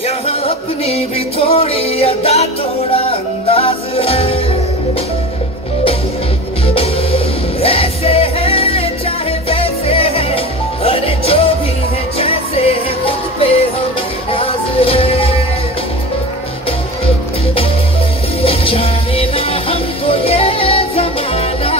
यहाँ अपनी भी थोड़ी अदा थोड़ा अंदाज है, ऐसे हैं चाहे वैसे हैं, अरे जो भी है जैसे है खुद पे हम नाज है। जाने ना हमको ये जमाना,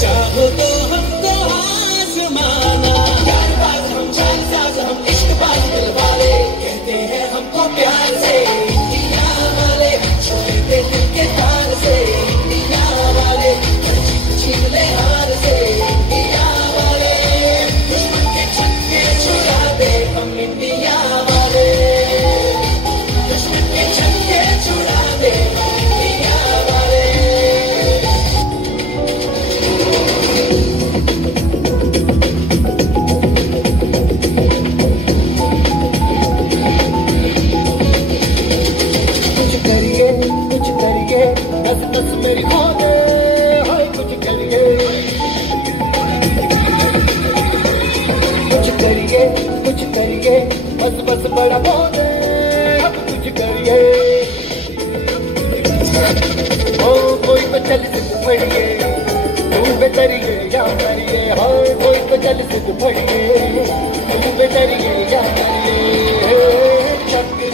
चाहो तो हमको आजमाना, प्यारबाज हम जालसाज हम इश्कबाज दिलवाले, कहते हैं हमको प्यार से इंडिया वाले, छोड़ते दिल के तार से इंडिया वाले, छीन ले हार से इंडिया वाले, दुश्मन के छक्के छुड़ा दे हम इंडिया वाले, दुश्मन के छक्के छुड़ा दे इंडिया वाले। कुछ करिए बस बस मेरी खोदे, हाय कुछ करिए बस बस बड़ा खोदे, अब कुछ करिए। ओ कोई तो चल सिद्ध पड़िए, तू बेतरिए या मरिए, हाय कोई तो चल सिद्ध पड़िए, तू बेतरिए या मरिए। चक्के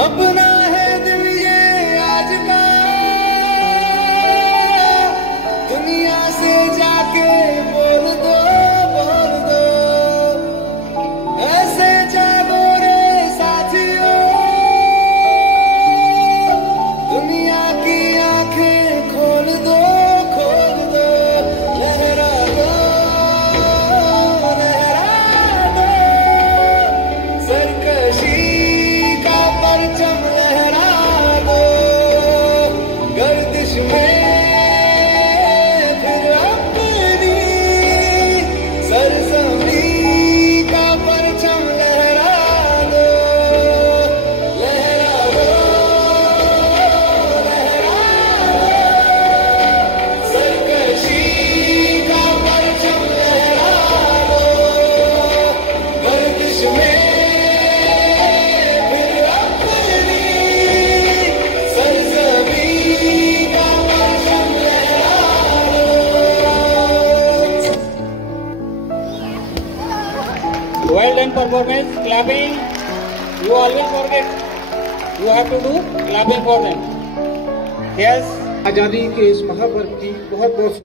अपना है दिल ये आज का, दुनिया से जाके बोल दो, ऐसे जागो रे साथियों, दुनिया की आंखें खोल दो, लहरा दो, सरकशी परचम लहरा दो, गर्दिश में फिर अपनी सरजमी का परचम लहरा दो, लहरा दो, सरकशी का परचम लहरा दो, गर्दिश में well done performance. Clapping. You always forget. You have to do clapping for them. Yes. आजादी के इस महापर्व की बहुत बहुत